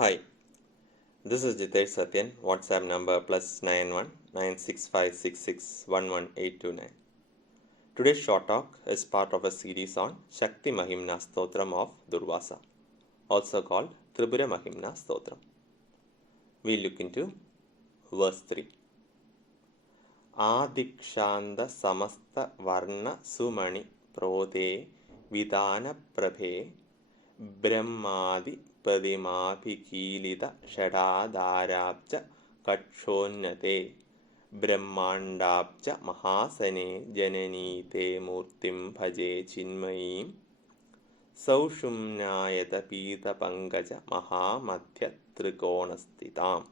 Hi, this is Jitesh Satyan, WhatsApp number +91 9656611829. Today's short talk is part of a series on Shakti Mahimna Stotram of Durvasa, also called Tripura Mahimna Stotram. We look into verse 3. Adikshanda Samasta Varna Sumani Prode Vidana Prabhe Brahmadi Padimaphikilita Shadadarabja Kachonnate Brahmandabja Mahasane Jananite Murtim Bhaje Chinmayim Saushumnayata Pita Pankaja Mahamadhya Trigonastitam.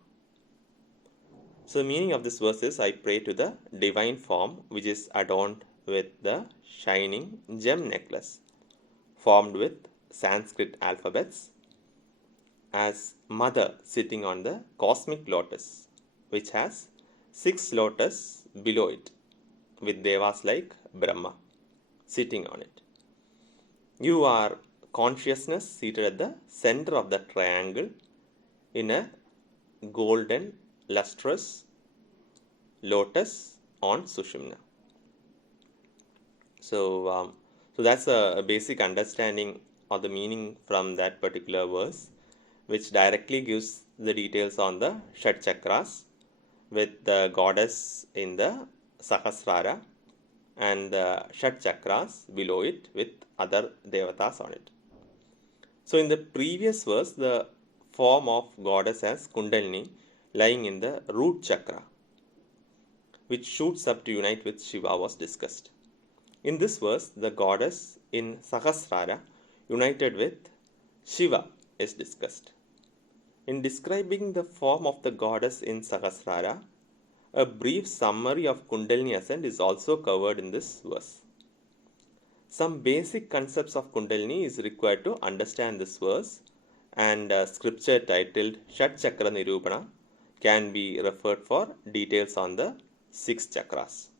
So, the meaning of this verse is I pray to the divine form which is adorned with the shining gem necklace formed with Sanskrit alphabets as mother sitting on the cosmic lotus, which has 6 lotus below it, with devas like Brahma sitting on it. You are consciousness seated at the center of the triangle in a golden, lustrous lotus on Sushumna. So that's a basic understanding of the meaning from that particular verse, which directly gives the details on the Shat Chakras with the goddess in the Sahasrara and the Shat Chakras below it with other devatas on it. So in the previous verse, the form of goddess as Kundalini lying in the root chakra, which shoots up to unite with Shiva, was discussed. In this verse, the goddess in Sahasrara united with Shiva is discussed. In describing the form of the goddess in Sahasrara, a brief summary of Kundalini ascent is also covered in this verse. Some basic concepts of Kundalini is required to understand this verse, and scripture titled Shat Chakra Nirupana can be referred for details on the 6 chakras.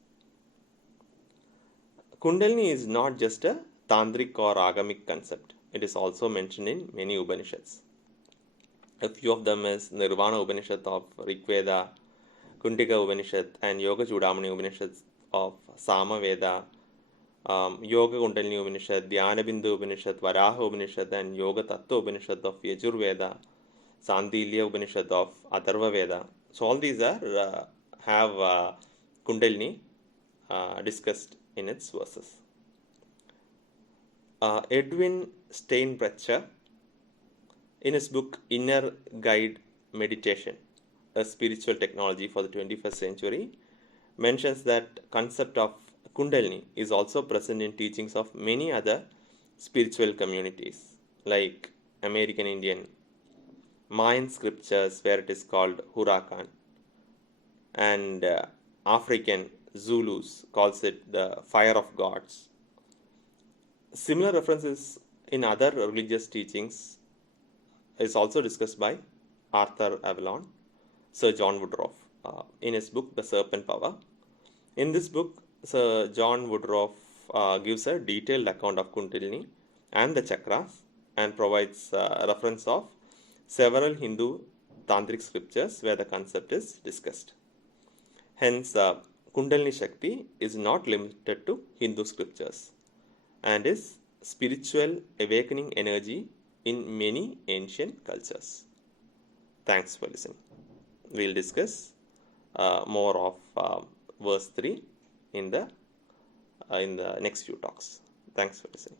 Kundalini is not just a tantric or agamic concept. It is also mentioned in many Upanishads. A few of them is Nirvana Upanishad of Rigveda, Kundika Upanishad, and Yoga Chudamani Upanishad of Samaveda, Yoga Kundalini Upanishad, Dhyana Bindu Upanishad, Varaha Upanishad, and Yoga Tattva Upanishad of Yajurveda, Sandilya Upanishad of Atharva Veda. So all these are have Kundalini discussed in its verses. Edwin Steinbrecher, in his book Inner Guide Meditation, a spiritual technology for the 21st century, mentions that concept of Kundalini is also present in teachings of many other spiritual communities like American Indian, Mayan scriptures where it is called Hurakan, and African Zulus calls it the fire of gods. Similar references in other religious teachings is also discussed by Arthur Avalon, Sir John Woodroffe, in his book The Serpent Power. In this book, Sir John Woodroffe gives a detailed account of Kundalini and the chakras and provides reference of several Hindu tantric scriptures where the concept is discussed. Hence, Kundalini Shakti is not limited to Hindu scriptures and is spiritual awakening energy in many ancient cultures. Thanks for listening. We'll discuss more of verse 3 in the next few talks. Thanks for listening.